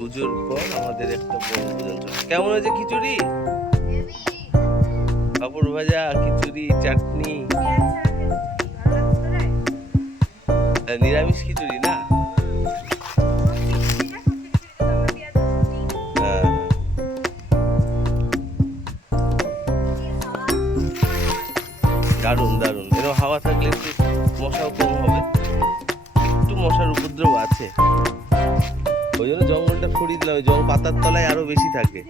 পুজোর পর আমাদের একটা বনভোজন চলছে। কেমন হয়েছে খিচুড়ি? পাঁপড় ভাজা, খিচুড়ি, চাটনি, নিরামিষ খিচুড়ি না? হ্যাঁ, দারুণ দারুণ। এরকম হাওয়া থাকলে একটু মশাও কম হবে, একটু মশার উপদ্রব আছে, ওই জন্য জঙ্গলটা সরিয়ে দিলাম। ওই পাতার তলায় আরো বেশি থাকে।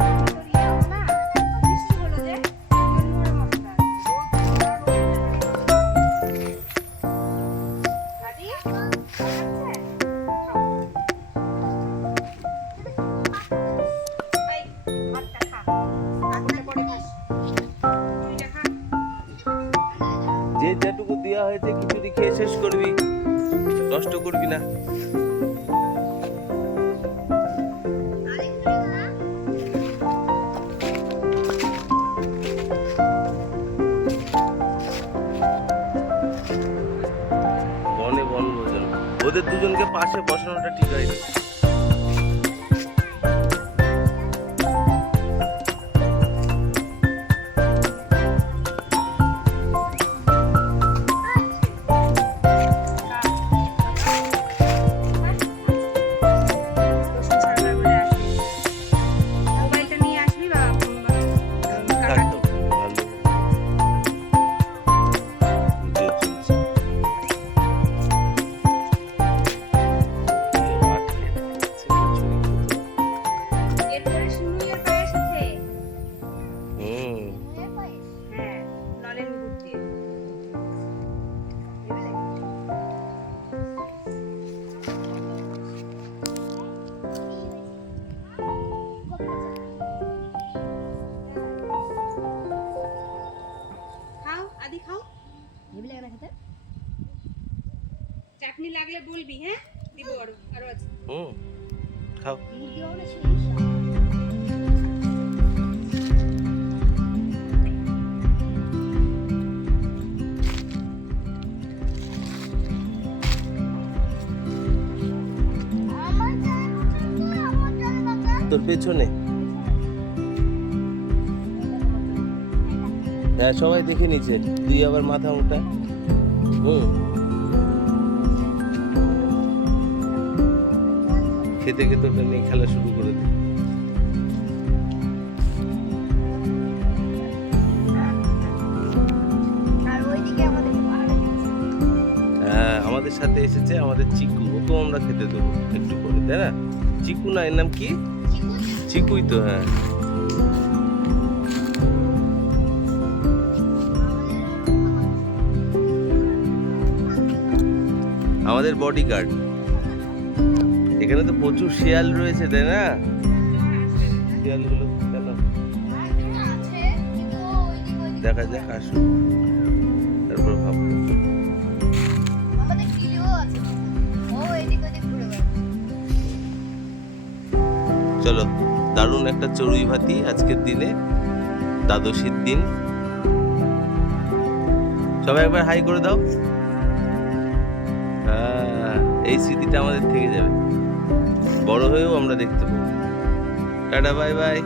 যে যেটুকু দেওয়া হয়েছে খিচুড়ি খেয়ে শেষ করবি, নষ্ট করবি না। বনে বনভোজন, ওদের দুজনকে পাশে বসানোটা ঠিক হয়নি। চাটনি লাগলে বলবি, হ্যাঁ দিব, আরো আছে। খাও। তোর পেছনে হ্যাঁ, সবাই দেখে নিচ্ছে, তুই আবার মাথা মোটা। খেতে খেতে ওটা নিয়ে খেলা শুরু করে দে। হ্যাঁ, আমাদের সাথে এসেছে আমাদের চিকু, ওকেও আমরা খেতে দেবো একটু করে, তাই না? চিকু না, এর নাম কি? চিকুই তো। হ্যাঁ, আমাদের বডিগার্ড। এখানে তো প্রচুর শিয়াল রয়েছে, তাই না? শিয়ালগুলো কেন দেখা যাক, আসুন তারপর ভাববো। চলো, দারুণ একটা চড়ুই ভাতি আজকের দিনে, দ্বাদশীর দিন। সবাই একবার হাই করে দাও। হ্যাঁ, এই স্মৃতিটা আমাদের থেকে যাবে, বড় হয়েও আমরা দেখতে পাবো। Tata, bye bye.